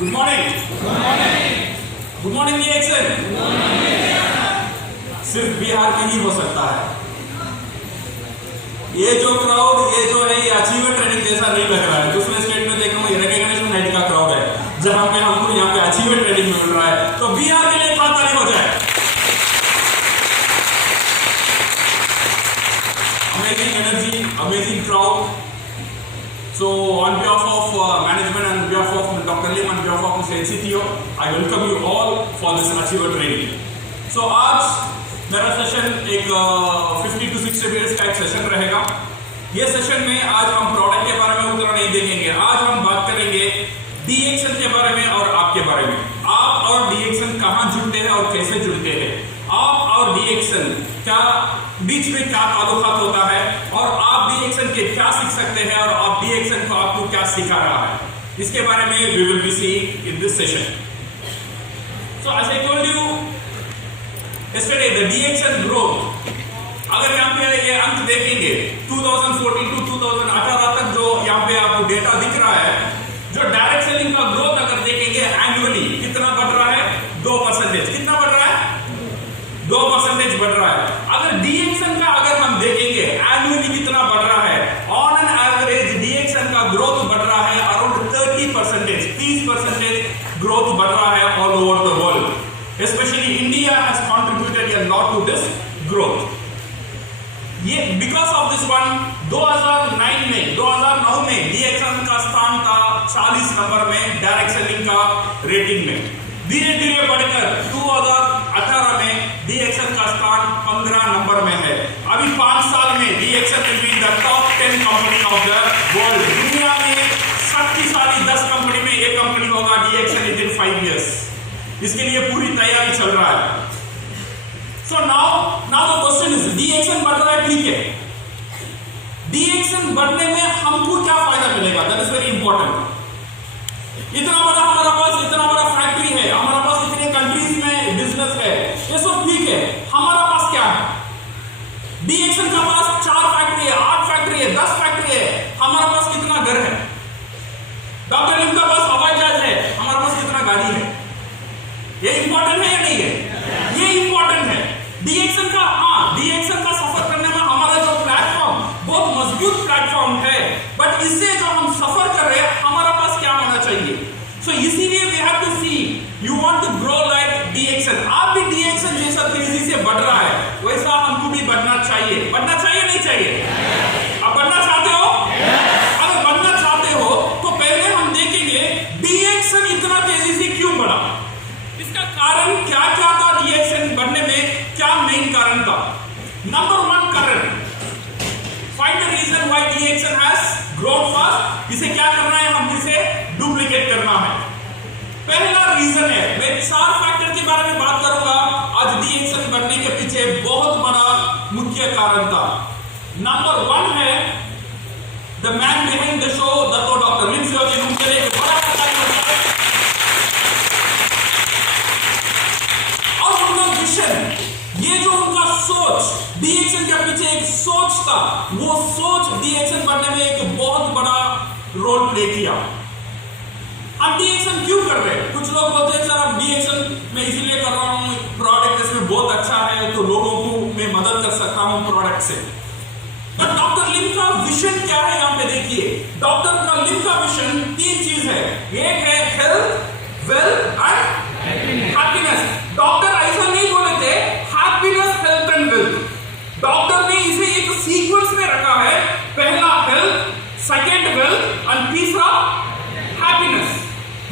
Good morning. Good morning action. सिर्फ बिहार में ही हो सकता है। ये जो क्राउड, ये जो है, ये अचीवर ट्रेनिंग जैसा नहीं लग रहा है। दूसरे स्टेट में देख रहा हूँ, ये रिकॉग्निशन नाइट का क्राउड है, जहां पे हमको यहाँ पे अचीवर ट्रेनिंग मिल रहा है। तो बिहार के लिए ताली हो जाए। Amazing energy, amazing crowd. So on behalf of management and on behalf of Dr. Lim and on behalf of Mr. CTO, I welcome you all for this achiever training. So आज मेरा सेशन एक 50 to 60 minutes का एक session रहेगा। ये session में आज हम प्रोडक्ट के बारे में उतना नहीं देखेंगे। आज हम बात करेंगे डीएक्शन के बारे में और आपके बारे में। आप और डीएक्शन कहाँ जुड़ते हैं और कैसे जुड़ते हैं, आप और डीएक्शन क्या बीच में क्या ताल्लुकात होता है, और आप डीएक्शन के क्या सीख सकते हैं, और आप डीएक्शन को आपको क्या सिखा रहा है, इसके बारे में we will be seeing in this session. So as I told you yesterday, the DXN growth, अगर यहाँ पे ये अंक देखेंगे 2014 टू 2018 तक जो यहाँ पे आपको डेटा दिख रहा है, जो डायरेक्ट सेलिंग का ग्रोथ अगर देखेंगे एनुअली कितना बढ़ रहा है, 2%। कितना बढ़ रहा है? 2% बढ़ रहा है। अगर डीएक्शन का अगर हम देखेंगे एनुअली कितना बढ़ रहा है, ऑन एन एवरेज डीएक्शन का ग्रोथ बढ़ रहा है अराउंड 30% ग्रोथ बढ़ रहा है all over the world. Specially India has contributed a lot to this growth. ये बिकॉज ऑफ दिस वन 2009 में डीएक्शन का स्थान था 40 नंबर में डायरेक्ट सेलिंग का रेटिंग में। धीरे धीरे बढ़कर 2018 में डीएक्शन का स्थान 15 नंबर में है। अभी 5 साल में DXN will be the top 10 company of the world. दुनिया में शक्तिशाली 10 कंपनी में एक कंपनी होगा डीएक्शन विद इन 5 इयर्स। इसके लिए पूरी तैयारी चल रहा है। So now the question is, डीएक्शन बढ़ रहा है, ठीक है, डीएक्शन बढ़ने में हमको क्या फायदा मिलेगा? That is very important. इतना बड़ा हमारा पास, इतना बड़ा फैक्ट्री है, हमारा पास इतने कंट्रीज में बिजनेस है, ये सब ठीक है, हमारा पास क्या है? डीएक्शन का पास 4 फैक्ट्री है, 8 फैक्ट्री है, 10 फैक्ट्री है, हमारा पास कितना घर है? डॉक्टर लिम का पास हवाई जहाज है, हमारे पास कितना गाड़ी है? ये इंपॉर्टेंट है या नहीं है? ये इंपॉर्टेंट है। डीएक्शन का, डीएक्शन का सफर करने में हमारा जो प्लेटफॉर्म बहुत मजबूत प्लेटफॉर्म है, बट इससे जो हम सफर कर रहे हैं हमारा पास क्या होना चाहिए? सो इसीलिए we have to see, you want to grow like DXN. आप भी डीएक्शन जैसा तेजी से बढ़ रहा है, वैसा हमको भी बढ़ना चाहिए। बढ़ना चाहिए नहीं चाहिए? आप बढ़ना चाहते हो? अगर बढ़ना चाहते हो तो पहले हम देखेंगे डीएक्शन इतना तेजी से क्यों बढ़ा, इसका कारण क्या क्या था, डीएक्शन बढ़ने में क्या मेन कारण था। नंबर 1 कारण, find the reason why DXN has grown fast. इसे क्या करना है, हम इसे डुप्लीकेट करना है। पहला रीजन है, मैं 4 फैक्टर के बारे में बात करूंगा आज डीएक्शन बढ़ने के पीछे बहुत बड़ा मुख्य कारण था। नंबर 1 है the man behind the show, doctor Lim ji, उनके लिए बड़ा ये जो उनका सोच, डीएक्शन के पीछे एक सोच था, वो सोच डीएक्शन बढ़ने में एक बहुत बड़ा रोल प्ले किया। अब डीएक्शन क्यों कर रहे हैं? कुछ लोग बोलते हैं सर अब डीएक्शन मैं इसीलिए कर रहा हूँ, प्रोडक्ट इसमें बहुत अच्छा है तो लोगों को मैं मदद कर सकता हूँ प्रोडक्ट से। तो डॉक्टर लिम का विजन क्या है? यहाँ पे देखिए, डॉक्टर का लिम का विजन 3 चीज है। एक है health, wealth and happiness. Doctor ऐसा नहीं बोले थे happiness, health and wealth. Doctor ने इसे एक सीक्वेंस में रखा है, पहला हेल्थ, सेकंड वेल्थ और तीसरा हैप्पीनेस।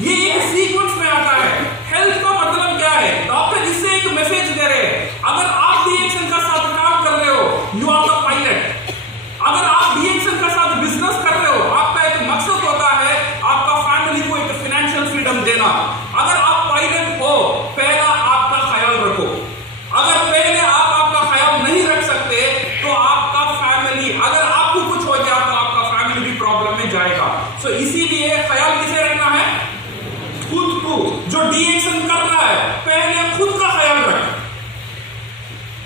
ये एक सीक्वेंस में आता है। हेल्थ का मतलब क्या है? डॉक्टर इससे एक मैसेज दे रहे हैं, अगर आप डीएक्शन का साथ काम कर रहे हो, यू आर द पायलट। अगर आप डीएक्शन का साथ बिजनेस कर रहे हो, आपका एक मकसद होता है आपका फैमिली को एक फाइनेंशियल फ्रीडम देना। अगर आप पायलट हो, पहला आपका ख्याल रखो। अगर पहले आप आपका ख्याल नहीं रख सकते तो आपका फैमिली, अगर आपको कुछ हो गया तो आपका फैमिली भी प्रॉब्लम में जाएगा। सो इसीलिए ख्याल किसे रखना है? खुद को। जो डीएक्शन कर रहा है पहले खुद का ख्याल रख,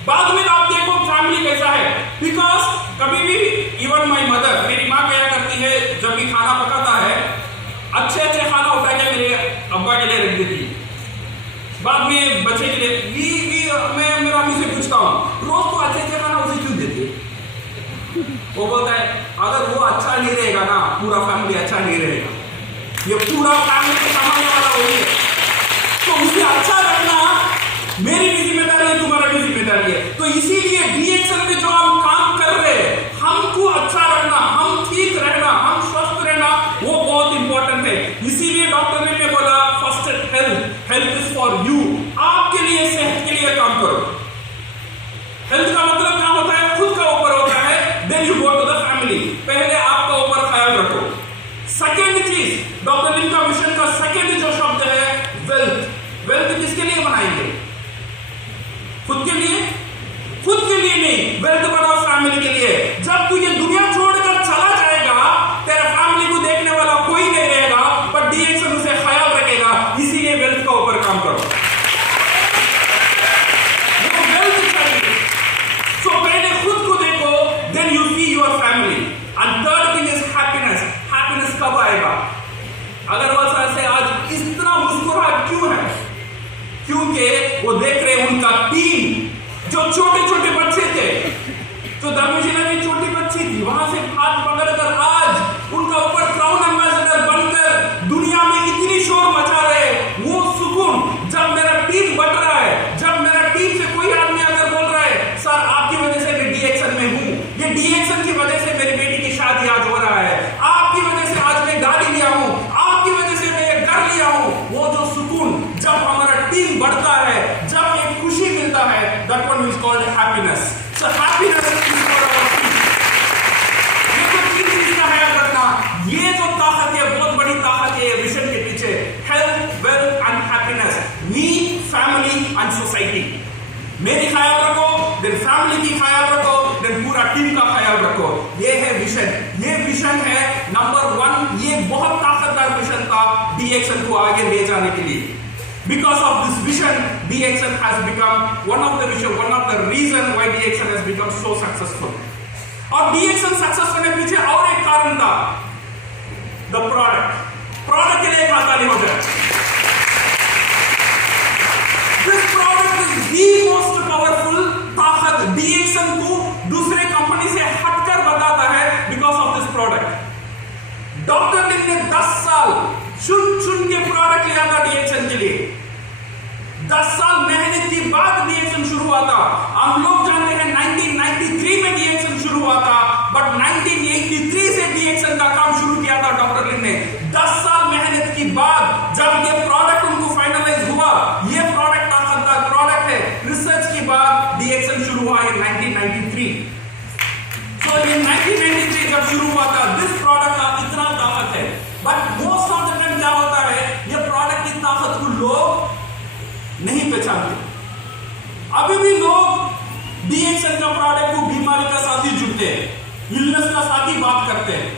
बाद में आप देखो फैमिली कैसा है। बिकॉज कभी भी इवन माई मदर, मेरी माँ क्या करती है, जब भी खाना पकाता है अच्छे खाना उठा के मेरे बाद में बच्चे के लिए मैं मेरा अम्मी से पूछता हूँ रोज तो अच्छे से खाना उसे क्यों देती है? वो बोलता है अगर वो अच्छा नहीं रहेगा ना पूरा फैमिली अच्छा नहीं रहेगा, ये पूरा फैमिली को संभालने वाला वही है। तो उसे अच्छा रखना मेरी भी जिम्मेदारी है, तुम्हारा भी जिम्मेदारी है। तो इसीलिए डीएक्शन में जो हम काम कर रहे हैं, हमको अच्छा रखना, हम ठीक रहना, हम स्वस्थ रहना, वो बहुत इंपॉर्टेंट है। इसीलिए डॉक्टर ने बोला first health is for you, आपके लिए, सेहत के लिए काम करो। हेल्थ का मतलब क्या होता है? खुद का ऊपर होता है, then you go to the family. पहले आपका ऊपर ख्याल रखो। सेकेंड चीज, डॉक्टर लिन का मिशन का सेकेंड जो शब्द है वेल्थ। वेल्थ किसके लिए बनाएंगे? खुद के लिए? खुद के लिए नहीं, वेल्थ बनाओ फैमिली के लिए। जब तू ये दुनिया छोड़कर चला जाएगा, तेरे फैमिली को देखने वाला कोई नहीं रहेगा, पर डीएक्शन उसे ख्याल रखेगा। इसीलिए वेल्थ का ऊपर काम करो, वो वेल्थ चाहिए। सो पहले खुद को देखो, then you see your family. And third thing is happiness. Happiness कब आएगा? अगर वो से आज इस तरह मुस्कुराहट क्यों है? क्योंकि वो देख रहे उनका टीम, जो छोटे छोटे बच्चे थे, तो धर्मशिला में छोटी बच्ची थी, वहां से हाथ पकड़कर आज उनका ऊपर क्राउन एम्बेसडर बनकर दुनिया में इतनी शोर मचा रहे। वो सुकून जब मेरा टीम बढ़ रहा है, जब मेरा टीम से कोई आदमी अगर बोल रहा है सर आपकी वजह से मैं डीएक्शन में हूं, ये डीएक्शन की वजह से मेरी बेटी की शादी आज हो रहा है, आपकी वजह से आज मैं गाड़ी लिया हूं, आपकी वजह से मैं घर लिया हूं, वो जो सुकून जब हमारा टीम बढ़ता है, जब एक खुशी मिलता है, that one is called happiness. So happiness is for our team. ये तो तीन चीज का ख्याल रखना, ये जो ताकत है, बहुत बड़ी ताकत है विजन के पीछे, health, wealth and happiness, me, family and society. मेरी ख्याल रखो, देन फैमिली की ख्याल रखो, देन पूरा टीम का ख्याल रखो। ये है विजन। ये विजन है नंबर 1। ये बहुत ताकतवर विजन था डीएक्शन को आगे ले जाने के लिए। Because of this vision, DXN has become one of the reason why DXN has become so successful. और DXN सक्सेस करने पीछे और एक कारण था, the प्रोडक्ट के लिए एक ताली हो जाए। This product is the most powerful ताकत DXN को दूसरे कंपनी से हटकर बताता है because of this product। Doctor Lin ने 10 साल चुन के प्रोडक्ट लिया था डीएक्शन के लिए। 10 साल मेहनत के बाद डीएक्शन शुरू हुआ था। हम लोग जानते हैं 1993 में डीएक्शन शुरू हुआ था, बट 1983 से डीएक्शन का काम शुरू किया था डॉक्टर लिन ने। 10 साल मेहनत के बाद जब ये प्रोडक्ट उनको फाइनलाइज हुआ, ये प्रोडक्ट ताकतवर प्रोडक्ट है, रिसर्च के बाद डीएक्शन शुरू हुआ in 1993। So in 1993 जब शुरू हुआ था, दिस प्रोडक्ट का इतना ताकत है, but most of the time क्या होता है, ये प्रोडक्ट की ताकत को लोग नहीं पहचानते। अभी भी लोग डीएक्शन का प्रोडक्ट को बीमारी का साथ ही जुड़ते हैं, इलनेस का साथ ही बात करते हैं।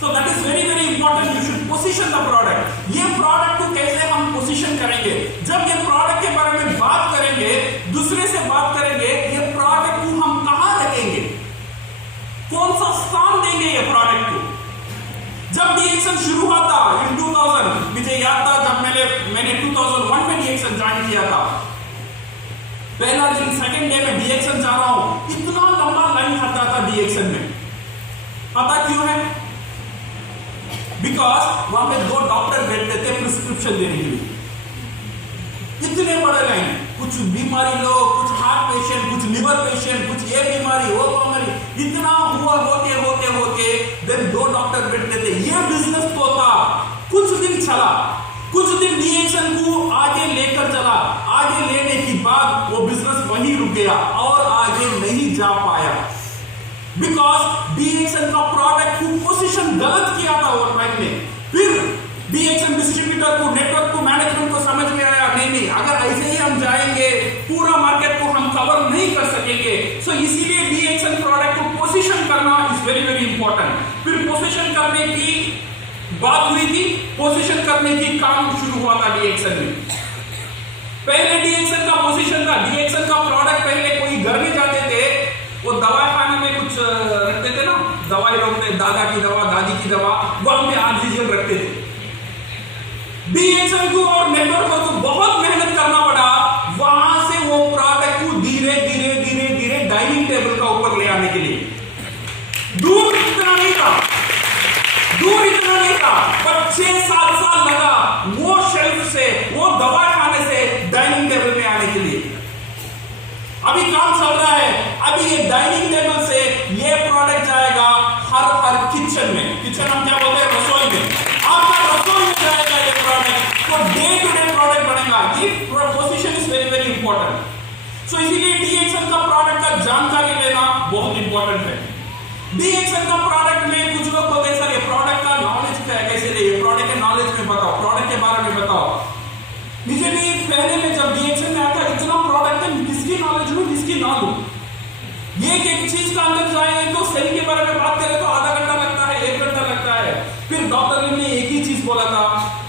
So that is very very important, you should position the product. ये प्रोडक्ट को कैसे हम पोजीशन करेंगे, जब ये प्रोडक्ट के बारे में बात करेंगे, दूसरे से बात करेंगे, ये प्रोडक्ट को हम कहां रखेंगे, कौन सा स्थान देंगे ये प्रोडक्ट को। जब डीएक्शन शुरू हुआ था इन 2000, मुझे याद था जब मैंने 2001 में डीएक्शन ज्वाइन किया था, पहला दिन सेकंड डे में डीएक्शन जा रहा हूं, इतना लंबा लाइन आता था डीएक्शन में। पता क्यों है? बिकॉज वहां पे 2 डॉक्टर बैठते थे प्रिस्क्रिप्शन देने के लिए। इतने बड़े लाइन, कुछ बीमारी लोग, कुछ हार्ट पेशेंट, कुछ लिवर पेशेंट, कुछ ये बीमारी वो बीमारी, इतना हुआ होते होते होते देन 2 डॉक्टर बैठते थे। ये बिजनेस तो था, कुछ दिन चला, कुछ दिन डीएक्शन को आगे लेकर चला, आगे लेने के बाद वो बिजनेस वहीं रुक गया और आगे नहीं जा पाया, बिकॉज डीएक्शन का प्रोडक्ट को पोजीशन गलत किया था वो टाइम में। फिर डीएक्शन डिस्ट्रीब्यूटर को, नेटवर्क को, मैनेजमेंट को समझ में आया नहीं, अगर ऐसे ही हम जाएंगे पूरा मार्केट को हम कवर नहीं कर सकेंगे। सो इसीलिए डीएक्शन प्रोडक्ट को पोजीशन करना इज वेरी वेरी इंपॉर्टेंट। फिर पोजीशन करने की बात हुई थी, पोजीशन करने की काम शुरू हुआ था डीएक्शन में। पहले डीएक्शन का पोजीशन था, डीएक्शन का प्रोडक्ट पहले कोई घर में जाते थे, वो दवाई खाने में कुछ रखते थे ना, दवाई रखते, दादा की दवा, दादी की दवा, वहां पे ऑक्सीजन रखते थे। डीएक्सन को और नेटवर्क को बहुत मेहनत करना पड़ा, वहां से वो प्रोडक्ट को धीरे धीरे धीरे धीरे डाइनिंग टेबल का ऊपर ले आने के लिए। दूर इतना नहीं था, पर 6-7 साल लगा वो शेल्फ से, वो दवा खाने से डाइनिंग टेबल में आने के लिए। अभी काम चल रहा है, अभी ये डाइनिंग टेबल से ये प्रोडक्ट जाएगा हर किचन में। किचन हम क्या बोलते हैं, रसोई में। आपका रसोई में जाएगा ये प्रोडक्ट, तो डे टू डे प्रोडक्ट बनेगा। ये position is very very important. So इसीलिए डीएक्सन का प्रोडक्ट का जानकारी लेना बहुत इंपॉर्टेंट है। डीएक्सन का प्रोडक्ट में कुछ लोग बोलते हैं सर ये प्रोडक्ट का नॉलेज क्या है, कैसे ले, प्रोडक्ट के नॉलेज में बताओ, प्रोडक्ट के बारे में बताओ। मुझे भी पहले में जब डीएक्सन में आता इतना प्रोडक्ट है, किसकी नॉलेज हो किसकी ना हो। एक चीज का अंदर जाए तो सेल के बारे में बात करें तो आधा घंटा लगता है, 1 घंटा लगता है। फिर डॉक्टर लिन ने एक ही चीज बोला था,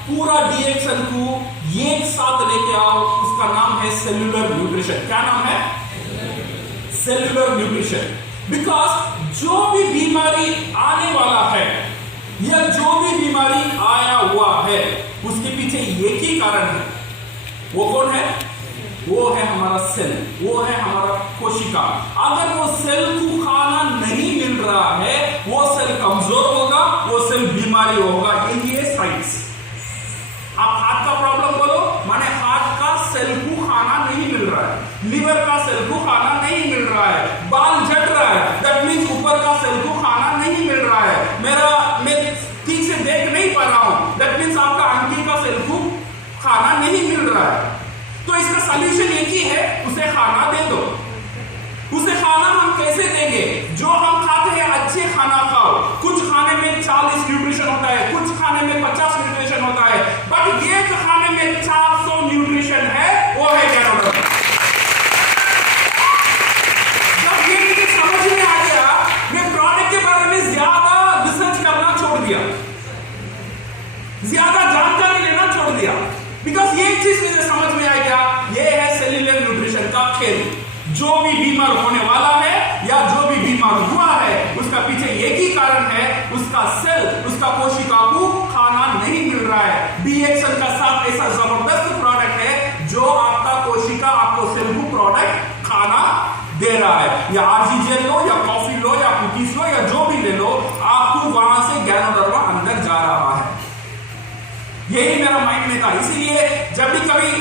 पूरा डीएक्सन को एक साथ लेके आओ, उसका नाम है सेल्यूलर न्यूट्रिशन। क्या नाम है? Cellular nutrition. बिकॉज जो भी बीमारी आने वाला है या जो भी बीमारी आया हुआ है उसके पीछे एक ही कारण है। वो कौन है? वो है हमारा सेल, वो है हमारा कोशिका। अगर वो सेल को खाना नहीं मिल रहा है, वो सेल कमजोर होगा, वो सेल बीमारी होगा। ये साइंस। आप हार्ट का प्रॉब्लम बोलो, माने हार्ट का सेल को खाना नहीं मिल रहा है, लिवर का सेल को खाना नहीं मिल रहा है, बाल झड़ रहा है, दैट मींस ऊपर का सेल को खाना नहीं मिल रहा है, मैं ठीक से देख नहीं पा रहा हूं, दैट मींस आपका आंखी का सेल को खाना नहीं मिल रहा है। तो इसका सॉल्यूशन एक ही है, उसे खाना दे दो। उसे खाना हम कैसे देंगे? जो हम खाते हैं अच्छे खाना खाओ। कुछ खाने में 40 न्यूट्रिशन होता है, कुछ खाने में 50 न्यूट्रिशन होता है, बट एक खाने में 400 न्यूट्रिशन है, वो है गैनोडर्म। जब ये मुझे समझ में आ गया, मैं प्रोडक्ट के बारे में ज्यादा रिसर्च करना छोड़ दिया, ज्यादा जानकारी लेना छोड़ दिया। बिकॉज ये चीज मुझे समझ में आ गया, ये है सेल्यूलर न्यूट्रिशन का खेल। जो भी बीमार होने वाला है या जो भी बीमार हुआ है, उसका पीछे एक ही कारण है, उसका सेल, उसका कोशिका को खाना नहीं मिल रहा है। डीएक्सन का साथ ऐसा जबरदस्त प्रोडक्ट है जो आपका कोशिका आपको सेल को प्रोडक्ट खाना दे रहा है। या आरजीजेल लो या कॉफी लो या कुकीज लो या जो भी ले लो, आपको वहां से गैनोडर्मा अंदर जा रहा है। यही मेरा माइंड में था। इसीलिए जब भी कभी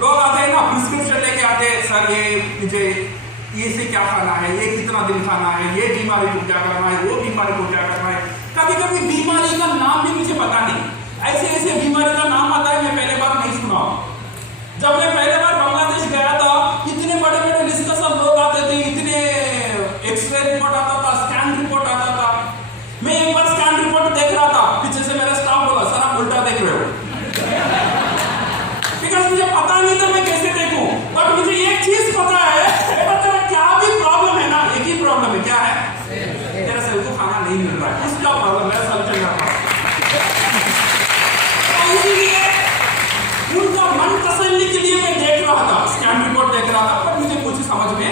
लोग आते हैं ना, प्रिस्क्रिप्शन लेके आते हैं, सर ये मुझे ये से क्या खाना है, ये कितना दिन खाना है, ये बीमारी को क्या करना है, वो बीमारी को क्या करना है। कभी कभी बीमारी का नाम भी मुझे पता नहीं, ऐसे ऐसे बीमारी का नाम आता है, मैं पहले बार नहीं सुना। जब मैं पहले बार बांग्लादेश गया था, इतने बड़े बड़े लिस्ट का सब लोग आते थे, इतने एक्सरे रिपोर्ट आता था, स्कैन रिपोर्ट आता था। मैं एक बार स्कैन रिपोर्ट देख रहा था, पीछे से मेरा स्टाफ बोला, सर आप उल्टा देख रहे हो। मुझे पता नहीं था मैं कैसे देखूं, बट मुझे एक चीज पता है, तेरा क्या भी प्रॉब्लम है ना, एक ही प्रॉब्लम है, क्या है? तेरा सेल को खाना नहीं मिल रहा है, उसका प्रॉब्लम है, सब चल रहा है। तो इसीलिए उनका मन तसल्ली के लिए मैं देख रहा था, स्कैन रिपोर्ट देख रहा था, पर मुझे कुछ समझ में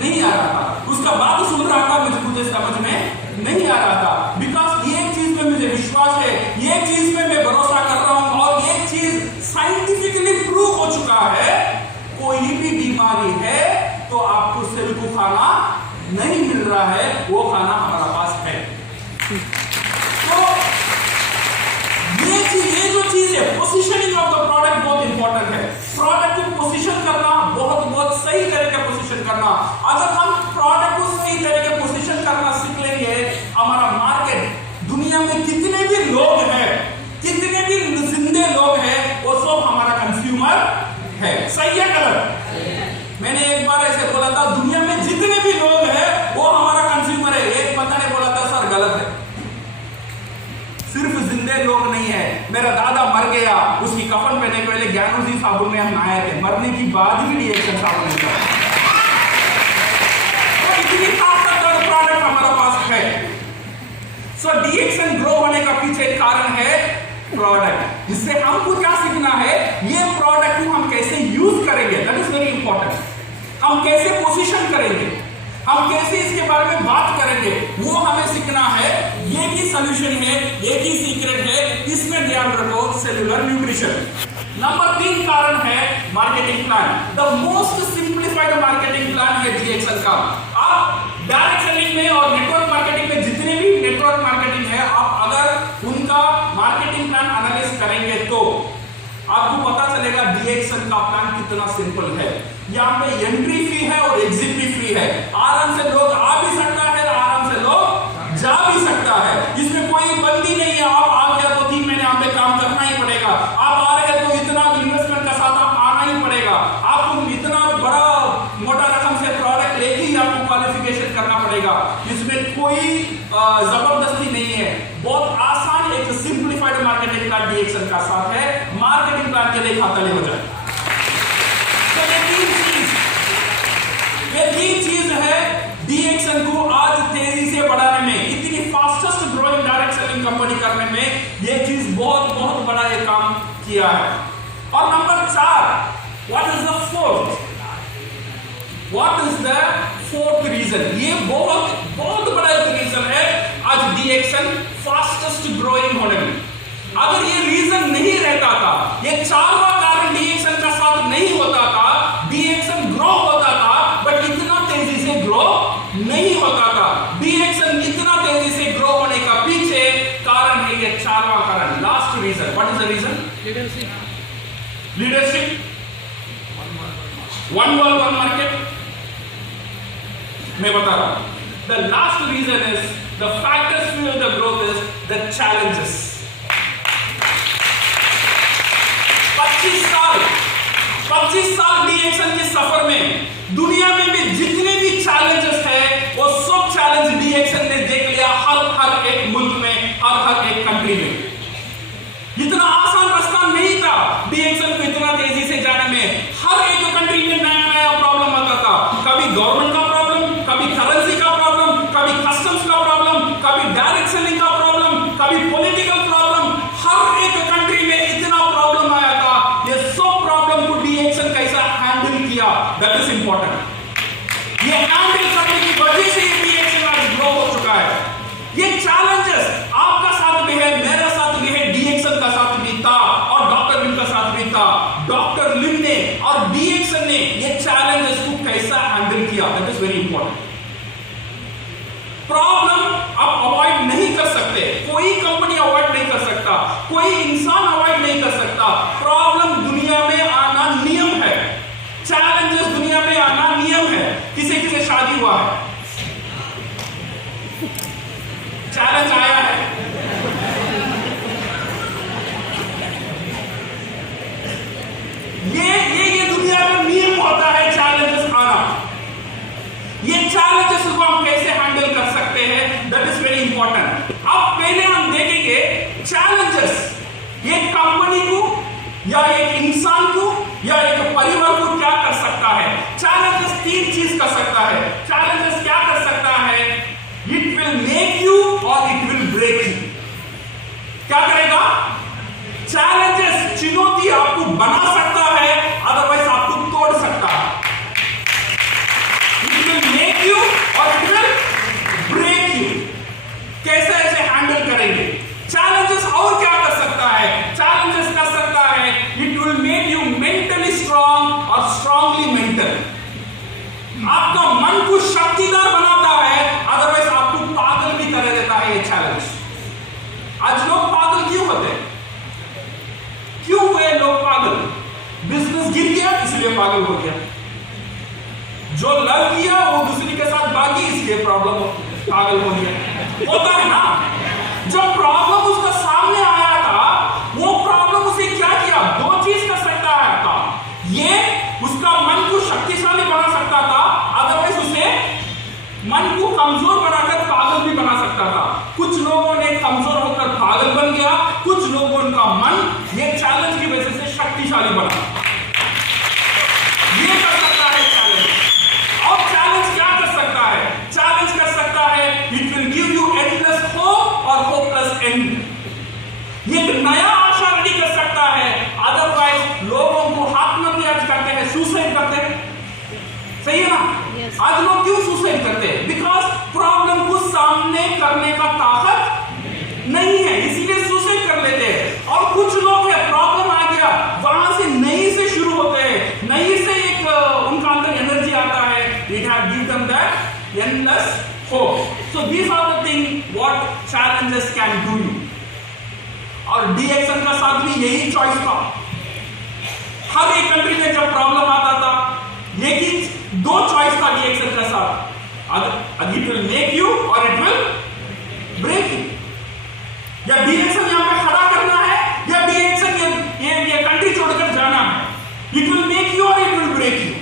नहीं आ रहा था। उसका बात सुन रहा था, मुझे समझ में नहीं आ रहा था। बिकॉज ये चीज में मुझे विश्वास है, ये चीज में मैं भरोसा कर रहा हूं, और ये चीज साइंटिफिकली प्रूव हो चुका है, कोई भी बीमारी है तो आपको सेल को खाना नहीं मिल रहा है, वो खाना हमारा पास है। तो ये जो चीज है, पोजीशनिंग ऑफ द प्रोडक्ट बहुत इंपॉर्टेंट है। प्रोडक्ट को पोजीशन करना, बहुत सही तरह का पोजीशन करना। अगर हम प्रोडक्ट को सही तरह के पोजीशन करना सीख लेंगे, हमारा मार्केट, दुनिया में कितने भी लोग हैं, कितने भी जिंदे लोग हैं, वो सब हमारा कंज्यूमर है। सही है गलत? मैंने एक बार ऐसे बोला था, दुनिया में जितने भी लोग हैं वो हमारा कंज्यूमर है। एक बंदा ने बोला था, सर गलत है, सिर्फ जिंदे लोग नहीं है। मेरा दादा मर गया, उसकी कफन पहनने के पहले ज्ञानोजी साबुन में हम नहाए थे, मरने की बाद भी डीएक्सन साबुन नहीं था। तो इतनी ताकतवर प्रोडक्ट हमारे पास है। सो डीएक्सन ग्रो होने का पीछे कारण है प्रोडक्ट। जिससे हमको क्या सीखना है, ये प्रोडक्ट को हम कैसे यूज करेंगे, दैट इज वेरी इंपॉर्टेंट। हम कैसे पोजीशन करेंगे, हम कैसे इसके बारे में बात करेंगे, वो हमें सीखना है। ये की सॉल्यूशन है, ये की सीक्रेट है, इसमें ध्यान रखो, सेलुलर न्यूट्रिशन। नंबर 3 कारण है marketing plan. The most simplified marketing plan है DXN का। आप डायरेक्ट सेलिंग में और नेटवर्क मार्केटिंग में जितने भी नेटवर्क मार्केटिंग है, आप अगर उनका मार्केटिंग प्लान एनालिसिस करेंगे तो आपको पता चलेगा DXN का प्लान कितना सिंपल है। यहाँ पे एंट्री फी है और एग्जिट भी फ्री है। आराम से लोग आ भी सकता है, आराम से लोग जा भी सकता है। इसमें कोई बंदी नहीं है। आप आ गया तो 3 महीने यहाँ पे काम करना ही पड़ेगा। आप आ रहे हैं तो इतना इन्वेस्टमेंट का साथ आप आना ही पड़ेगा। आपको इतना बड़ा मोटा रकम से प्रोडक्ट लेके ही आपको क्वालिफिकेशन करना पड़ेगा। इसमें कोई जबरदस्ती नहीं है। बहुत आसान एक सिंप्लीफाइड मार्केटिंग प्लान DXN का साथ है। मार्केटिंग प्लान के लिए खाता ले हो जाए। तो ये तीन चीज है DXN को आज तेजी से बढ़ाने में, इतनी fastest growing direct selling company करने में ये चीज बहुत बहुत बड़ा ये काम किया है। और number 4, what is the fourth reason? ये बहुत बड़ा एक रीजन है आज DXN फास्टेस्ट ग्रोइंग होने में। अगर ये रीजन नहीं रहता था, ये 4वां कारण DXN का साथ नहीं होता था, DXN ग्रो होता था बट इतना तेजी से ग्रो नहीं होता था। DXN इतना तेजी से ग्रो होने का पीछे कारण है ये 4वां कारण, last reason. What is the reason? Leadership, one world one market. मैं बता रहा हूं, the last reason is the factors fuel the growth is the challenges। 25 साल DXN के सफर में दुनिया में भी जितने भी चैलेंजेस है वो सब चैलेंज DXN ने देख लिया हर एक मुल्क में, हर एक कंट्री में। इतना आसान रास्ता नहीं था DXN को इतना तेजी से जाने में। हर एक कंट्री में नया प्रॉब्लम आता था। कभी गवर्नमेंट का प्रॉब्लम, कभी करेंसी का प्रॉब्लम, कभी कस्टम्स का प्रॉब्लम, कभी डायरेक्ट सेलिंग का प्रॉब्लम, कभी पॉलिटिकल प्रॉब्लम। हर एक कंट्री में इतना प्रॉब्लम आया था। ये सब प्रॉब्लम को DXN कैसा हैंडल किया, दैट इज इंपॉर्टेंट। ये हैंडल करने की वजह से DXN आज ग्रो हो चुका है। ये चैलेंजेस आपका साथ भी है, मेरा साथ भी है, DXN का साथ भी था और डॉक्टर लिन का साथ भी था। डॉक्टर लिन ने और DXN ने ये चैलेंजेस को कैसा हैंडल किया, that is very important. Problem आप अवॉइड नहीं कर सकते, कोई कंपनी अवॉइड नहीं कर सकता, कोई इंसान अवॉइड नहीं कर सकता। प्रॉब्लम दुनिया में आना नियम है, चैलेंजेस दुनिया में आना नियम है। किसी शादी हुआ है, चैलेंज आया है, ये दुनिया में नियम होता है चैलेंजेस आना। ये चैलेंजेस को हम कैसे हैंडल कर सकते हैं, दैट इज वेरी इंपॉर्टेंट। अब पहले हम देखेंगे चैलेंजेस एक कंपनी को या एक इंसान को या एक परिवार को क्या कर सकता है। चैलेंजेस 3 चीज कर सकता है। चैलेंजेस क्या कर सकता है? इट विल मेक यू और इट विल ब्रेक यू। क्या करेगा? चैलेंजेस, चुनौती आपको बना सकता है, अदरवाइज आपको तोड़ सकता है। इट विल मेक यू और इट विल ब्रेक यू। कैसे ऐसे हैंडल करेंगे? चैलेंजेस और क्या कर सकता है? चैलेंजेस कर सकता है it will make you mentally strong और स्ट्रांगली मेंटल। आपका मन को शक्तिदार बनाता है, अदरवाइज आपको पागल भी कर देता है ये चैलेंज। आज लोग पागल क्यों होते हैं? क्यों हुए लोग पागल? बिजनेस गिर गया इसलिए पागल हो गया, जो लव किया वो दूसरी के साथ भागी इसलिए प्रॉब्लम पागल हो गया। होता है ना, जब प्रॉब्लम उसका सामने आया था, वो प्रॉब्लम उसे क्या किया? 2 चीज कर सकता था। ये उसका मन को शक्तिशाली बना सकता था, अदरवाइज उसे मन को कमजोर बनाकर पागल भी बना सकता था। कुछ लोगों ने कमजोर होकर पागल बन गया, कुछ लोगों का मन ये चैलेंज की वजह से शक्तिशाली बना। ये कर सकता है चैलेंज। और चैलेंज क्या कर सकता है? चैलेंज कर सकता है it will give you endless hope और होपलेस एंड। ये एक नया आशा रेडी कर सकता है, अदरवाइज लोगों को आत्महत्या करते हैं, सुसाइड करते हैं। सही है ना? yes. आज लोग क्यों सुसाइड करते हैं? बिकॉज प्रॉब्लम को सामने करने का ताकत नहीं है, इसीलिए सुसाइड कर लेते हैं। और these are the things what challenges can do you. और DXN का साथ भी यही चॉइस था। हर एक कंट्री में जब प्रॉब्लम आता था, लेकिन दो चॉइस था DXN का साथ, इट विल मेक यू और इट विल ब्रेक यू। या DXN यहां पे खड़ा करना है, या DXN ये कंट्री छोड़कर जाना है। इट विल मेक यू और it will break you.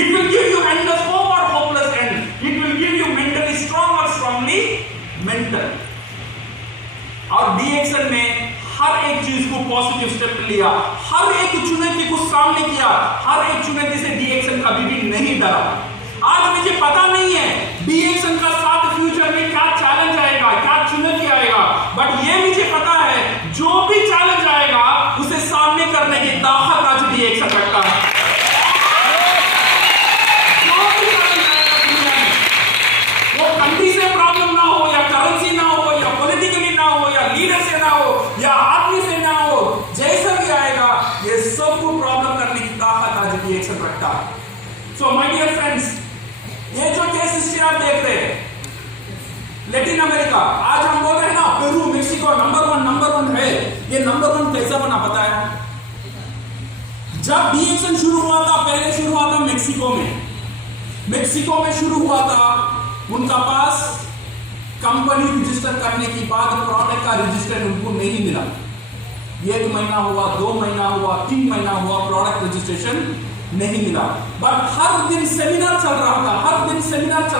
It will give you endless hope और hopeless end. It will give you mentally strong और स्ट्रांगली मेंटल। और DXN ने हर एक चीज को पॉजिटिव स्टेप लिया, हर एक चुनौती को सामने किया, हर एक चुनौती से DXN कभी भी नहीं डरा। आज मुझे पता नहीं है DXN का साथ फ्यूचर में क्या चैलेंज आएगा, क्या चुनौती आएगा, बट ये मुझे पता है जो भी चैलेंज आएगा उसे सामने करने की ताकत आज DXN रखता है। जो भी चैलेंज आएगा दुनिया में, वो कंट्री से प्रॉब्लम ना हो, या करेंसी ना हो, या पॉलिटिकली ना हो, या लीडर से ना हो, या आदमी से ना हो, जैसा भी आएगा ये सबको प्रॉब्लम करने की ताकत आज DXN रखता है। सो माय डियर फ्रेंड्स, ये जो केस हिस्ट्री आप देख रहे हैं, लैटिन अमेरिका, आज हम बोल रहे हैं ना पेरू, मेक्सिको नंबर वन है। ये नंबर वन कैसा बना पता है? जब DXN शुरू हुआ था, पहले शुरू हुआ था मेक्सिको में शुरू हुआ था। उनका पास कंपनी रजिस्टर करने के बाद प्रोडक्ट का रजिस्टर उनको नहीं मिला। 1 महीना हुआ, 2 महीना हुआ, 3 महीना हुआ, प्रोडक्ट रजिस्ट्रेशन नहीं मिला। बट हर दिन सेमिनार चल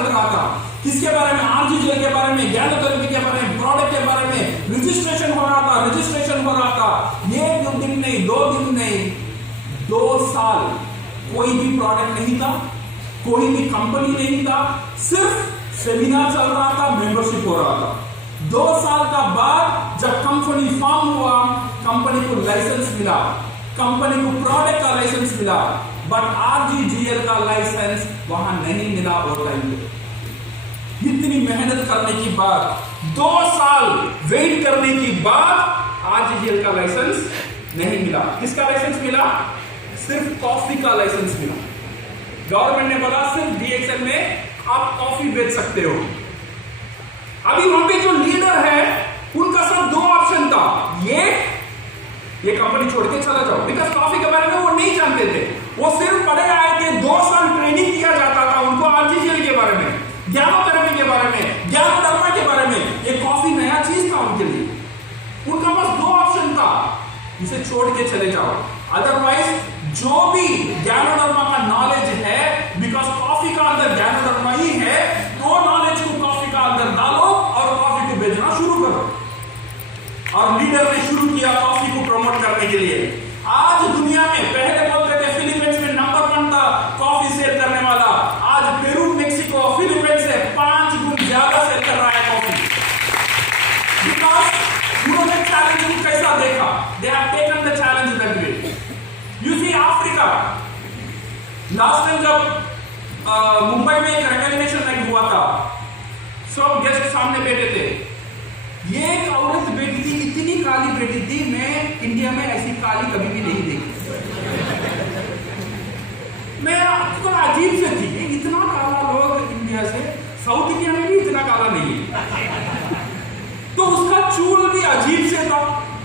रहा था, किसके बारे में? RGGL के बारे में, ज्ञानोथेरेपी के बारे में, प्रोडक्ट के बारे में रजिस्ट्रेशन हो रहा था। ये 1 दिन नहीं, 2 दिन नहीं, 2 साल कोई भी प्रोडक्ट नहीं था, कोई भी कंपनी नहीं था, सिर्फ सेमिनार चल रहा था, मेंबरशिप हो रहा था। 2 साल का बाद जब कंपनी फॉर्म हुआ, कंपनी को लाइसेंस मिला, कंपनी को प्रोडक्ट का लाइसेंस मिला, बट RGGL का लाइसेंस वहां नहीं मिला। और टाइम पे इतनी मेहनत करने के बाद, 2 साल वेट करने के बाद RGGL का लाइसेंस नहीं मिला। किसका लाइसेंस मिला? सिर्फ कॉफी का लाइसेंस मिला। गवर्नमेंट ने बोला सिर्फ DXN में आप कॉफी बेच सकते हो। अभी वहां पे जो लीडर है उनका सब 2 ऑप्शन था, ये कंपनी छोड़ के चला जाओ, बिकॉज कॉफी के बारे में वो नहीं जानते थे। वो सिर्फ पढ़े आए थे, 2 साल ट्रेनिंग किया जाता था उनको RGGL के बारे में, ज्ञानोथेरेपी के बारे में, ज्ञानोधर्मा के बारे में। ये कॉफी नया चीज था उनके लिए। उनका पास 2 ऑप्शन था, इसे छोड़ के चले जाओ, अदरवाइज जो भी ज्ञानोधर्मा का नॉलेज है, बिकॉज कॉफी का अंदर ज्ञानोधर्मा ही है, तो नॉलेज को कॉफी का अंदर डालो और कॉफी को बेचना शुरू करो। और लीडर ने शुरू किया कॉफी को प्रमोट करने के लिए। आज दुनिया में, पहले बोलते थे फिलीपींस में नंबर 1 था कॉफी सेल करने वाला, आज पेरू, मेक्सिको, फिलीपींस से 5 गुना ज्यादा सेल कर रहा है कॉफी। बिकॉज उन्होंने चैलेंज को कैसा देखा, they have taken the challenge that way. You see Africa, last time जब मुंबई में एक रेकग्निशन नाइट हुआ था, सब गेस्ट सामने बैठे थे, ये एक औरत बैठी थी, इतनी काली बैठी थी, मैं इंडिया में ऐसी काली कभी भी नहीं देखी। मैं तो अजीब से थी, इतना काला लोग इंडिया से, साउथ इंडिया में भी इतना काला नहीं है। तो उसका चूल भी अजीब से था,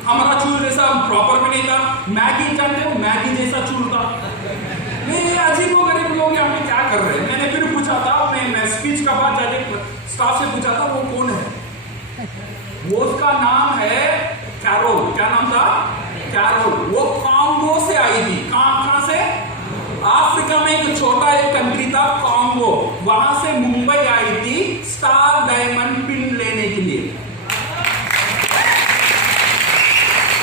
हमारा चूल जैसा प्रॉपर भी नहीं था। मैगी जानते हो, मैगी जैसा चूल था। मैं अजीब हो गरीब लोग यहाँ पे क्या कर रहे हैं। मैंने फिर पूछा था, मैं स्पीच का बाद जाके स्टाफ से पूछा था वो कौन है। वो उसका नाम है कैरोल। क्या नाम था? कैरोल। वो कॉन्गो से आई थी। कहां से? अफ्रीका में एक छोटा एक कंट्री था कॉन्गो, वहां से मुंबई आई थी स्टार डायमंड पिन लेने के लिए।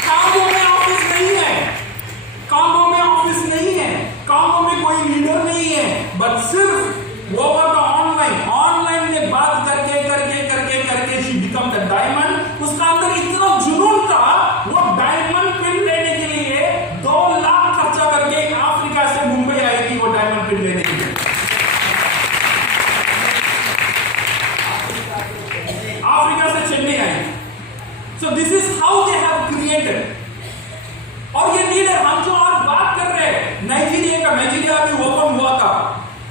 कॉन्गो में ऑफिस नहीं है, कॉन्गो में ऑफिस नहीं है, कॉन्गो में कोई लीडर नहीं है, बट सिर्फ ओवर द ऑनलाइन में बात करके शी बिकम द डायमंड। उसका अंदर इतना जुनून था, वो डायमंड पिन लेने के लिए 2 लाख खर्चा करके अफ्रीका से मुंबई आई थी वो डायमंड पिन लेने के लिए। अफ्रीका से चेन्नई आई। So this is how they have created. और ये लीडर हम जो आज बात कर रहे हैं, नाइजीरिया अभी ओपन हुआ था,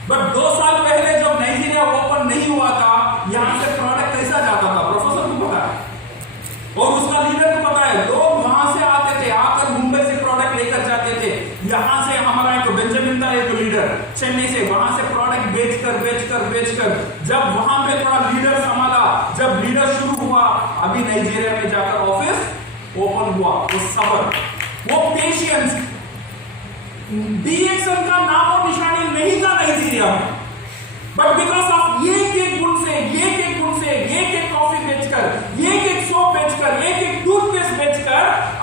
बट 2 साल पहले जब नाइजीरिया ओपन नहीं हुआ था, यहां से प्रोडक्ट हुआ, अभी नाइजीरिया में जाकर ऑफिस ओपन हुआ। वो सब्र, वो पेशेंस, डीएक्सन का नाम और निशानी नहीं था नाइजीरिया में, बट बिकॉज ऑफ ये गुण से, ये गुण से, ये कॉफी बेचकर, ये सोप बेचकर, ये टूथपेस्ट बेचकर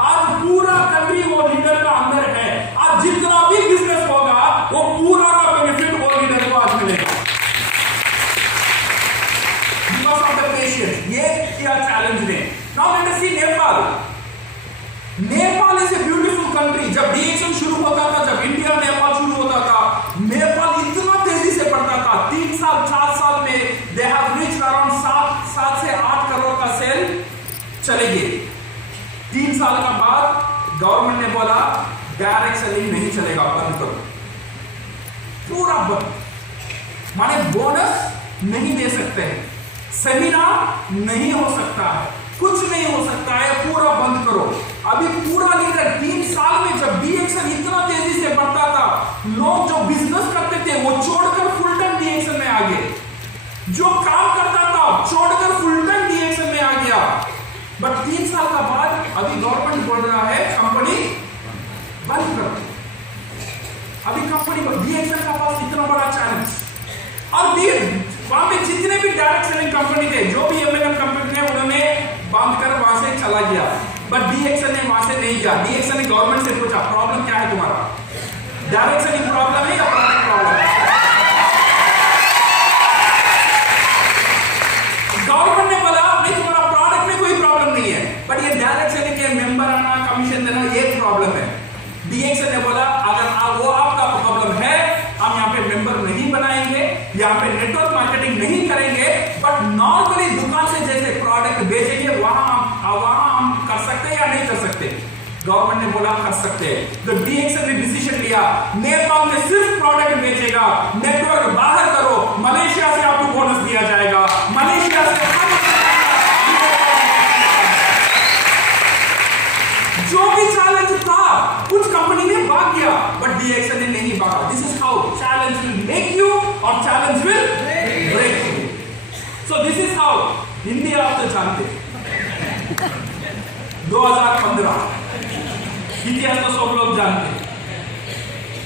आज पूरा कंट्री वो लीडर का अंदर है। आज जितना भी बिजनेस होगा वो पूरा का बेनिफिट वो लीडर को आज मिलेगा, बिकॉज ऑफ द पेशेंस। ये क्या चैलेंज ने। Now let us see Nepal. Nepal is a beautiful country. जब डीएक्सन शुरू होता था, जब इंडिया नेपाल शुरू होता था, नेपाल इतना तेजी से बढ़ता था। 3 साल 4 साल में दे हैव रीच्ड अराउंड 7 से 8 करोड़ का सेल चले गए। 3 साल का बाद गवर्नमेंट ने बोला डायरेक्ट सेलिंग नहीं चलेगा, बंद करो, पूरा बंद। माने बोनस नहीं दे सकते हैं, सेमिनार नहीं हो सकता है, कुछ नहीं हो सकता है, पूरा बंद करो। अभी पूरा लीडर 3 साल में जब डीएक्सन इतना तेजी से बढ़ता था, लोग जो बिजनेस करते थे वो छोड़कर फुल टाइम डीएक्सन में आ गए, जो काम करता था छोड़कर फुल टाइम डीएक्सन में आ गया। बट 3 साल का बाद अभी गवर्नमेंट बोल रहा है कंपनी बंद करो। अभी कंपनी डीएक्सन का पास इतना बड़ा चैलेंज, और वहां पे जितने भी डायरेक्ट सेलिंग कंपनी थे, जो भी एमएनएम कंपनी थे, उन्होंने बंद कर वहां से चला गया। बट डीएक्सन ने वहां से नहीं गया। डीएक्सन ने गवर्नमेंट से पूछा प्रॉब्लम क्या है तुम्हारा, डायरेक्ट सेलिंग प्रॉब्लम है या प्रोडक्ट प्रॉब्लम है? गवर्नमेंट ने बोला नहीं, तुम्हारा प्रोडक्ट में कोई प्रॉब्लम नहीं है, बट ये डायरेक्ट सेलिंग के मेंबर आना, कमीशन देना, ये प्रॉब्लम है। डीएक्सन ने बोला अगर वो आपका प्रॉब्लम है, हम यहाँ पे मेंबर नहीं बनाएंगे, यहाँ पे नेटवर्क मार्केटिंग नहीं करेंगे, बट नॉर्मली दुकान से जैसे प्रोडक्ट बेचेंगे वहां हम कर सकते हैं या नहीं कर सकते? गवर्नमेंट ने बोला कर सकते हैं। तो डीएक्सन ने डिसीजन लिया, नेपाल में सिर्फ प्रोडक्ट बेचेगा, नेटवर्क बाहर करो, मलेशिया से आपको बोनस दिया जाएगा, मलेशिया से जो भी चैलेंज था कुछ कंपनी ने भाग गया, बट डीएक्सन ने नहीं भागा। This is how challenge will make you और challenge will break you. So this is how India आप तो जानते 2015 इतिहास तो सब लोग जानते।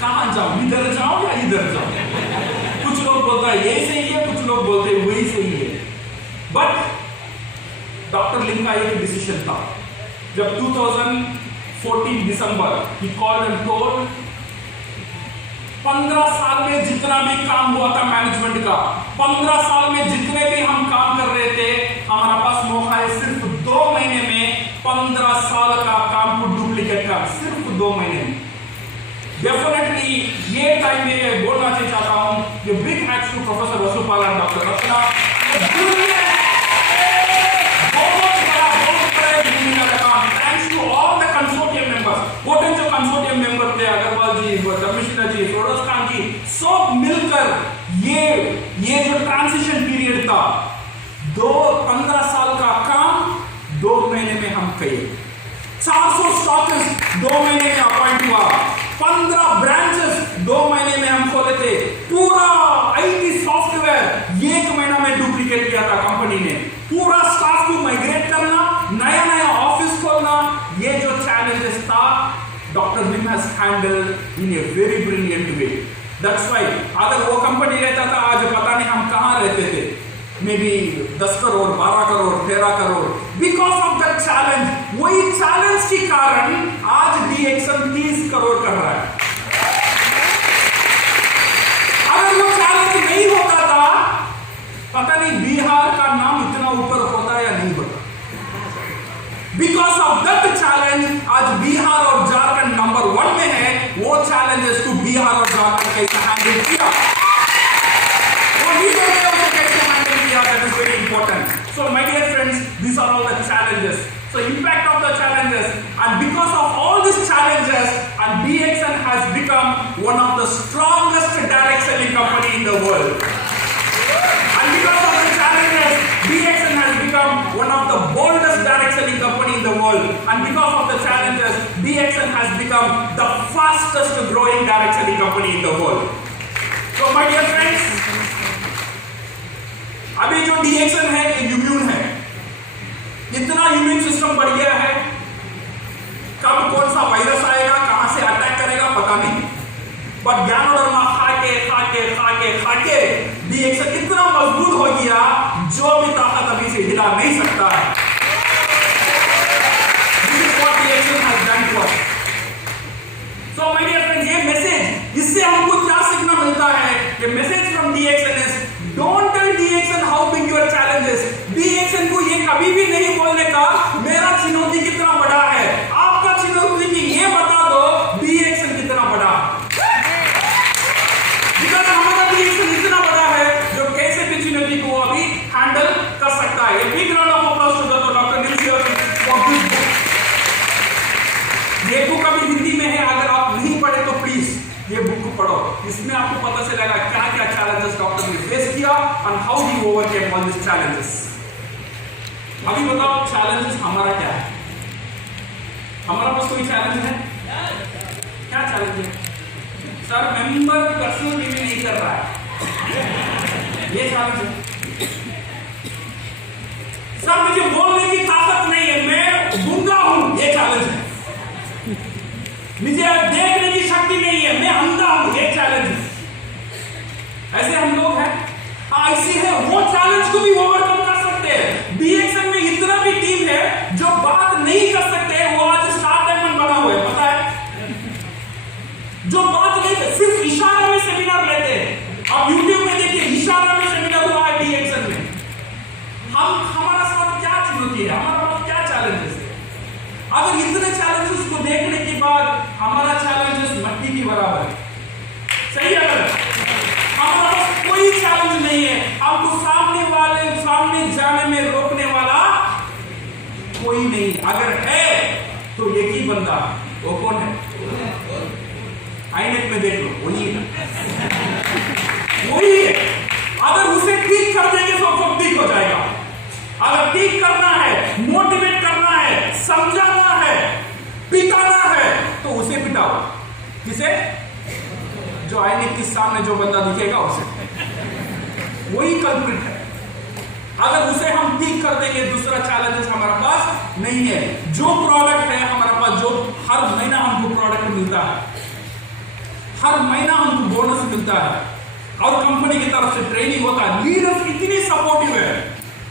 कहां जाऊं, इधर जाऊं या इधर जाऊं? कुछ लोग बोलते हैं ये सही है, कुछ लोग बोलते हैं वही सही है। बट डॉक्टर लिम का एक डिसीजन था जब 2014 दिसंबर ही कॉल्ड एंड टोल्ड 15 साल में जितना भी काम हुआ था मैनेजमेंट का, 15 साल में जितने भी हम काम कर रहे थे, हमारा पास मौका है सिर्फ 2 महीने में 15 साल का काम को डुप्लीकेट कर, सिर्फ 2 महीने में। डेफिनेटली ये टाइम में बोलना चाहता हूं कि big thanks to professor Vasupal and doctor Rachna. Potential consortium member थे, अग्रवाल जी, कमिश्नर जी, फिरोज खान जी, सब मिलकर ये जो ट्रांजिशन पीरियड था, 15 साल का काम 2 महीने में हम किए। 400 स्टॉकिस्ट 2 महीने में अपॉइंट हुआ, 15 ब्रांचेस 2 महीने में हम खोले थे, पूरा आईटी सॉफ्टवेयर 1 महीना में डुप्लीकेट किया था कंपनी ने, पूरा स्टाफ को माइग्रेट करना, नया ऑफिस खोलना, ये जो चैलेंजेस था doctor Lim has handled in a very brilliant way. That's why अगर वो कंपनी रहता था आज पता नहीं हम कहां रहते थे, may be 10 crore, 12 crore, 13 crore, because of the challenge. वही चैलेंज के कारण आज डीएक्सन 30 करोड़ कर रहा है। अगर वो चैलेंज नहीं होता था, पता नहीं बिहार का नाम इतना ऊपर होता या नहीं होता। बिकॉज ऑफ दैट चैलेंज आज बिहार और झारखंड नंबर 1 में है। वो चैलेंजेस को बिहार और झारखंड कैसे हैंडल किया, वो लीडर ने उसे कैसे हैंडल किया, that is very important. So my dear friends, these are all the challenges. So impact of the challenges, and because of all these challenges, and DXN has become one of the strongest direct selling company in the world. And because of the challenges, DXN has become one of the boldest direct selling company in the world. And because of the challenges, DXN has become the fastest growing direct selling company in the world. So my dear friends, अभी जो DXN है ये immune है। इतना immune system बढ़ गया है, कब कौन सा वायरस आएगा, कहां से अटैक करेगा पता नहीं। बट ज्ञानोडर्मा खाके खाके खाके खाके डीएक्सन इतना मजबूत हो गया, जो भी ताकत अभी से हिला नहीं सकता है। This is what DXN has done for us. So my dear friends, ये मैसेज, इससे हमको क्या सीखना मिलता है? ये message from DXN is don't tell DXN how big your challenge is. DXN को ये कभी भी नहीं बोलने का मेरा चुनौती कितना बड़ा है, आपका चुनौती की ये बता दो DXN कितना बड़ा है। बिकॉज़ हमारा DXN इतना बड़ा है जो कैसे भी चुनौती को अभी हैंडल कर सकता है। Big round of applause to the doctor Neel for this book. ये बुक अभी हिंदी में है, अगर आप नहीं पढ़े तो प्लीज ये बुक को पढ़ो। इसमें आपको पता चलेगा क्या क्या चैलेंजेस डॉक्टर ने फेस किया and how he overcame all this challenges. अभी बताओ चैलेंजेस हमारा क्या है? हमारा पास कोई चैलेंज है? क्या चैलेंज है? सर मेंबर पर्सनल टीवी नहीं कर रहा है, ये चैलेंज है। सर मुझे बोलने की ताकत नहीं है, मैं गूंगा हूं, ये चैलेंज है। मुझे देखने की शक्ति नहीं है, मैं अंधा हूं, ये चैलेंज है। ऐसे हम लोग हैं, ऐसे है, वो चैलेंज को भी ओवरकम कर सकते हैं। डीएक्सन में इतना भी टीम है जो बात नहीं कर सकते, वो आज स्टार डायमंड बना हुआ है, पता है? जो बात नहीं, सिर्फ इशारे में सेमिनार लेते हैं। आप यूट्यूब में देखिए, इशारा में सेमिनार हुआ है डीएक्सन में। हमारा साथ क्या चुनौती है, हमारा पास क्या चैलेंजेस है? अगर इतने चैलेंजेस को देखने के बाद हमारा चैलेंजेस मट्टी की बराबर है, सही है? हमारा पास कोई चैलेंज नहीं है, हमको सामने जाने में रोकने वाला कोई नहीं। अगर है तो एक ही बंदा, वो कौन है? आईने में देख लो, वही है, वही है। अगर उसे ठीक कर देंगे तो सब ठीक हो जाएगा। अगर ठीक करना है, मोटिवेट करना है, समझाना है, पिटाना है, तो उसे पिटाओ। किसे? जो आईने के सामने जो बंदा दिखेगा उसे, वही कल्प्रिट है। अगर उसे हम ठीक कर देंगे, दूसरा चैलेंजेस हमारा पास नहीं है। जो प्रोडक्ट है हमारा पास, जो हर महीना हमको प्रोडक्ट मिलता है, हर महीना हमको बोनस मिलता है, और कंपनी की तरफ से ट्रेनिंग होता है, लीडर्स इतनी सपोर्टिव है।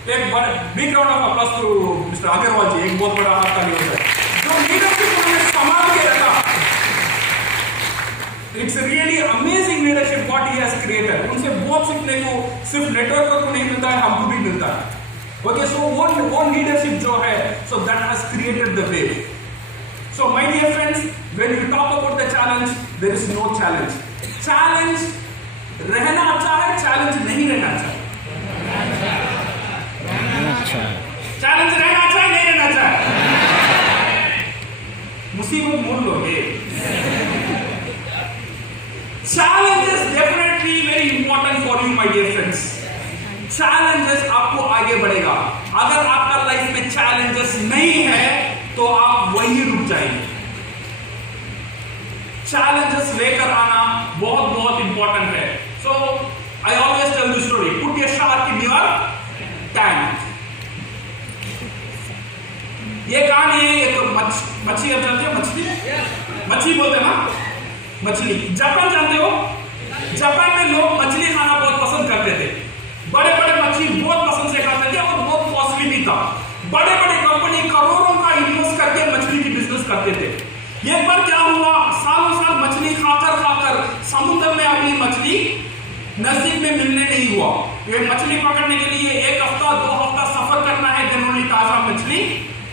एक बड़े big round of applause to mister Agarwal ji, एक बहुत बड़ा हाथ ताली होता है जो लीडरशिप उन्होंने संभाल के रखा। It's really amazing leadership what he has created. उनसे बहुत सीखने को सिर्फ नेटवर्क को नहीं मिलता है, हमको भी मिलता है। ओके, सो वो लीडरशिप जो है, so that has created the way. So my dear friends, when you talk about the challenge, there is no challenge. Challenge रहना अच्छा है, चैलेंज नहीं रहना अच्छा है। चैलेंज रहना अच्छा है, नहीं रहना अच्छा है? मुसीबत मोड़ लोगे। Challenges definitely very important for you, my dear friends. Challenges आपको आगे बढ़ेगा। अगर आपका लाइफ में challenges नहीं है तो आप वहीं रुक जाएंगे। Challenges लेकर आना बहुत बहुत important है। So I always tell the story. Put a shark in your tank. ये कहानी है, एक मछली, आप जानते हो मछली? मछली बोलते हैं ना, मछली। जापान जानते हो? जापान में लोग मछली खाना बहुत पसंद करते थे। बड़े बड़े मछली बहुत पसंद से खाते थे और बहुत कॉस्टली भी था। बड़े बड़े कंपनी करोड़ों का इन्वेस्ट करके मछली की बिजनेस करते थे। एक बार क्या हुआ, सालों साल मछली खाकर समुद्र में अपनी मछली नजदीक में मिलने नहीं हुआ। ये मछली पकड़ने के लिए 1 हफ्ता 2 हफ्ता सफर करना है, जनरली ताजा मछली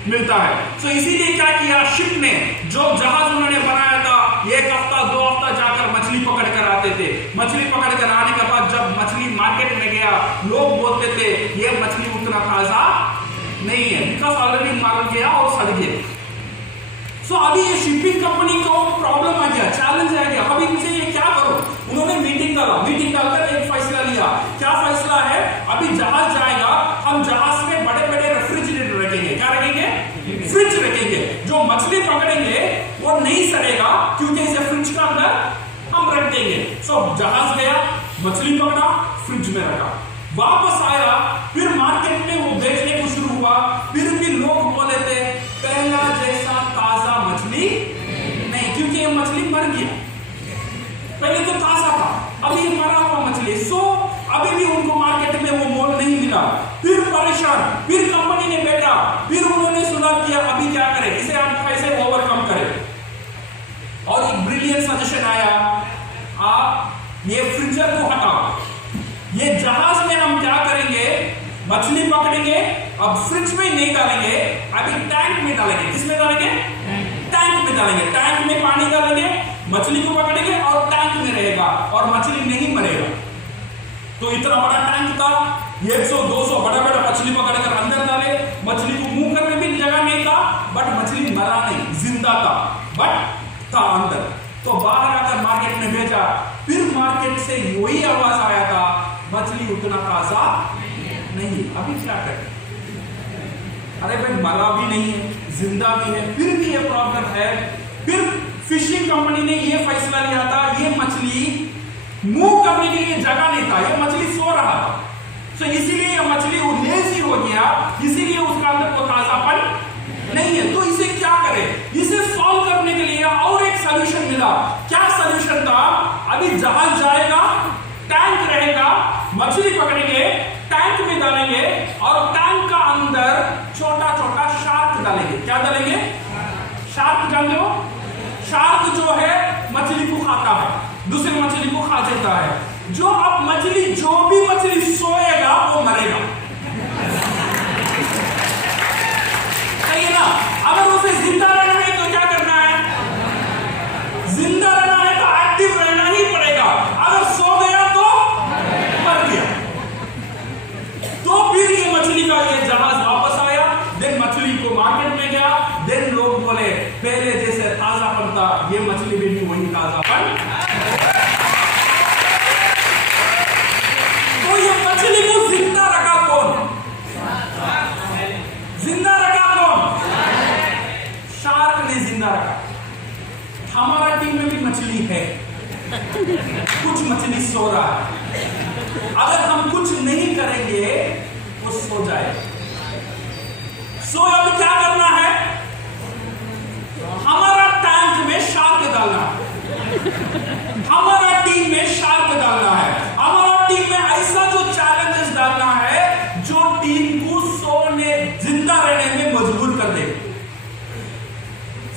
मिलता है। तो इसीलिए क्या किया, शिप ने, जो जहाज उन्होंने बनाया था, 1 हफ्ता 2 हफ्ता जाकर मछली पकड़ कर आते थे। मछली पकड़ कर आने के बाद जब मछली मार्केट में गया, लोग बोलते थे ये मछली उतना ताजा नहीं है, बिकॉज ऑलरेडी मार गया और सड़ गया। सो अभी ये शिपिंग कंपनी को प्रॉब्लम आ गया, चैलेंज आ गया। अभी मुझे ये क्या करो, उन्होंने मीटिंग डालकर एक फैसला लिया। क्या फैसला है, अभी जहाज जाएगा, हम जहाज में बड़े बड़े रेफ्रिजरेटर रखेंगे। क्या रखेंगे? फ्रिज रखेंगे। जो मछली पकड़ेंगे वो नहीं सड़ेगा, क्योंकि इसे फ्रिज का अंदर हम रख देंगे। सो जहाज गया, मछली पकड़ा, फ्रिज में रखा, वापस आया, फिर मार्केट में वो बेचने को शुरू हुआ। फिर भी ये मछली मर गया, पहले तो ताजा था, अभी ये मरा हुआ मछली। सो अभी भी उनको मार्केट में वो मोल नहीं मिला, फिर परेशान, फिर कंपनी ने बैठा, फिर उन्होंने सुना किया अभी क्या करें, इसे आप कैसे ओवरकम करें। और एक ब्रिलियंट सजेशन आया, आप ये फ्रिजर को हटाओ, ये जहाज में हम क्या करेंगे, मछली पकड़ेंगे, अब फ्रिज में नहीं डालेंगे, अभी टैंक में डालेंगे। किसमें डालेंगे? टैंक में डालेंगे। टैंक में पानी डालेंगे, मछली को पकड़ेंगे और टैंक में रहेगा और मछली नहीं मरेगा। तो इतना बड़ा टैंक था, 100-200 बड़ा बड़ा मछली पकड़कर अंदर डाले, मछली को मुंह करने भी जगह नहीं था, बट मछली मरा नहीं, जिंदा था, बट था अंदर। तो बाहर आकर मार्केट में भेजा, फिर मार्केट से वही आवाज आया था, मछली उतना ताजा नहीं, अभी क्या करें? अरे भाई मरा भी नहीं है, जिंदा भी है, फिर भी ये प्रॉब्लम है। फिर फिशिंग कंपनी ने ये फैसला लिया था, ये मछली मूव करने के लिए जगह नहीं था, ये मछली सो रहा था, तो इसीलिए ये मछली लेजी हो गया, इसीलिए उसका अंदर को ताजापन नहीं है। तो इसे क्या करें? इसे सॉल्व करने के लिए और एक सॉल्यूशन मिला। क्या सॉल्यूशन था? अभी जहाज जाएगा, टैंक रहेगा, मछली पकड़ेंगे, टैंक में डालेंगे और टैंक का अंदर छोटा छोटा शार्क डालेंगे। क्या डालेंगे? शार्क जानते हो? शार्क जो है मछली को खाता है, दूसरी मछली को खा देता है। जो अब मछली, जो भी मछली सोएगा वो मरेगा, सही है ना? अगर उसे जिंदा रहना है तो क्या करना है? जिंदा रहना है तो एक्टिव रहना ही पड़ेगा। अगर सो गया तो मर गया। तो फिर ये मछली का ये जहाज वापस आया, देन मछली को मार्केट में गया, देन लोग बोले पहले जैसे ताजापन था, ये मछली में भी वही ताजापन। तो ये मछली को जिंदा रखा कौन? जिंदा रखा कौन? शार्क ने जिंदा रखा। हमारा टीम में भी मछली है, कुछ मछली सो रहा है, अगर हम कुछ नहीं करेंगे वो सो जाए। सो अब क्या करना है? हमारा टैंक में शार्क डालना है, हमारा टीम में शार्क डालना है, हमारा टीम में ऐसा जो चैलेंजेस डालना है जो टीम को सोने, जिंदा रहने में मजबूर कर दे।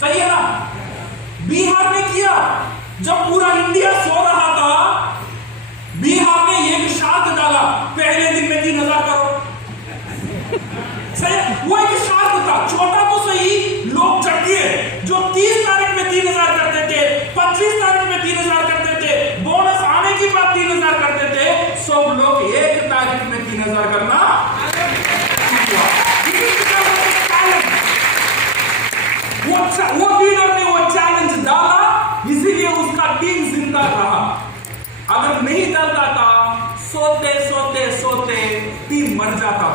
सही है ना? बिहार ने किया, जब पूरा इंडिया सो रहा था, बिहार ने एक शार्क डाला, पहले दिन में 3000 करोड़। सही है? वो एक शार्क था, छोटा तो सही, लोग चटिए जो 30 तारीख में 3000 करते थे, 25 तारीख में 3000 करते थे, बोनस आने की बात 3000 करते थे, सब लोग 1 तारीख में 3000 करना। वो लीडर ने वो चैलेंज डाला, इसीलिए उसका टीम जिंदा रहा। अगर नहीं डालता था, सोते सोते सोते टीम मर जाता।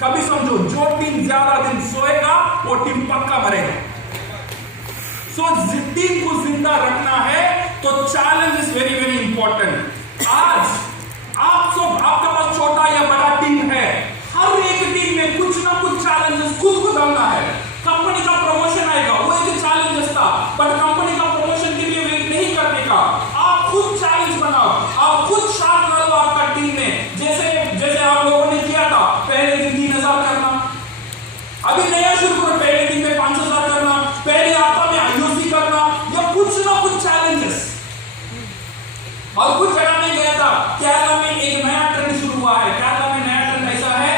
कभी समझो, जो टीम ज्यादा दिन सोएगा वो टीम पक्का मरेगा। सो टीम को जिंदा रखना है तो challenge is very very important. आज आप सब, आपके पास छोटा या बड़ा टीम है, हर एक टीम में कुछ ना कुछ चैलेंजेस खुद को डालना है। कंपनी का प्रमोशन आएगा, वो एक चैलेंजेस था, बट कंपनी का प्रमोशन के लिए वेट नहीं करने का, आप खुद चैलेंज बनाओ, आप खुद शार्क डालो आपका टीम में। जैसे जैसे आप लोगों ने किया था, पहले दिन 3000 करना, अभी नया शुरू करो, पहले दिन में 5000 करना, पहले आपका में आईओसी करना, या कुछ ना कुछ चैलेंजेस। और कुछ जगह में गया था, केरला में एक नया ट्रेंड शुरू हुआ है। केरला में नया ट्रेंड ऐसा है,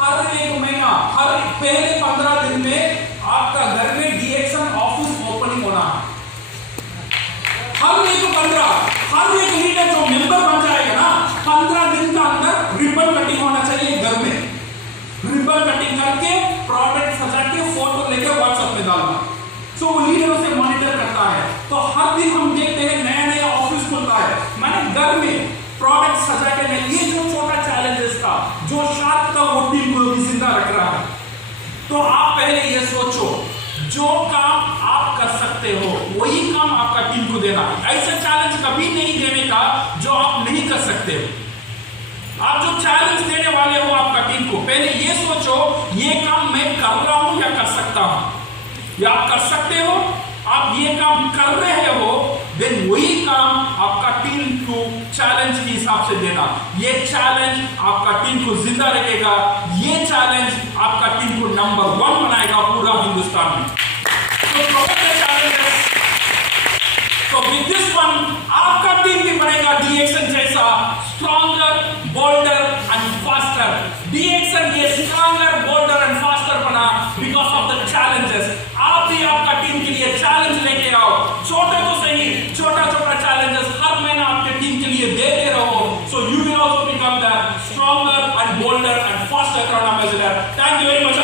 हर एक महीना, हर पहले 15 दिन में आपका घर में डीएक्शन ऑफिस ओपनिंग होना है। हर एक लीडर जो मेंबर बन जाएगा ना, 15 दिन का अंदर रिबन कटिंग होना चाहिए घर में। रिबन कटिंग करके प्रोडक्ट सजा के फोटो लेकर व्हाट्सएप में डालना। सो वो लीडर उसे मॉनिटर करता है। तो हर दिन हम देखते हैं नया नया ऑफिस खुलता है, माने घर में प्रोडक्ट सजा के लिए। ये जो छोटा चैलेंजेस था, जो शार्क था, वो टीम को भी जिंदा रख रहा है। तो आप पहले ये सोचो, जो काम आप कर सकते हो वही काम आपका टीम को देना। ऐसा चैलेंज कभी नहीं देने का जो आप नहीं कर सकते हो। आप जो चैलेंज देने वाले हो आपका टीम को, पहले ये सोचो, ये काम मैं कर रहा हूं या कर सकता हूं। या आप कर सकते हो, आप ये काम कर रहे हो, देन वही काम आपका टीम को चैलेंज के हिसाब से देना। ये चैलेंज आपका टीम को जिंदा रखेगा, ये चैलेंज आपका टीम को नंबर 1 बनाएगा पूरा हिंदुस्तान में। तो विद दिस वन आपका टीम भी बनेगा डीएक्सन जैसा स्ट्रॉन्गर, बोल्डर एंड फास्टर। डीएक्सन ये स्ट्रॉन्गर, बोल्डर एंड फास्टर बना बिकॉज ऑफ द चैलेंजेस। आप भी आपका टीम के लिए चैलेंज लेके आओ, छोटे तो सही, छोटा छोटा चैलेंजेस हर महीना आपके टीम के लिए देते रहो, so you will also become the stronger and boulder and faster crown ambassador. Thank you very much.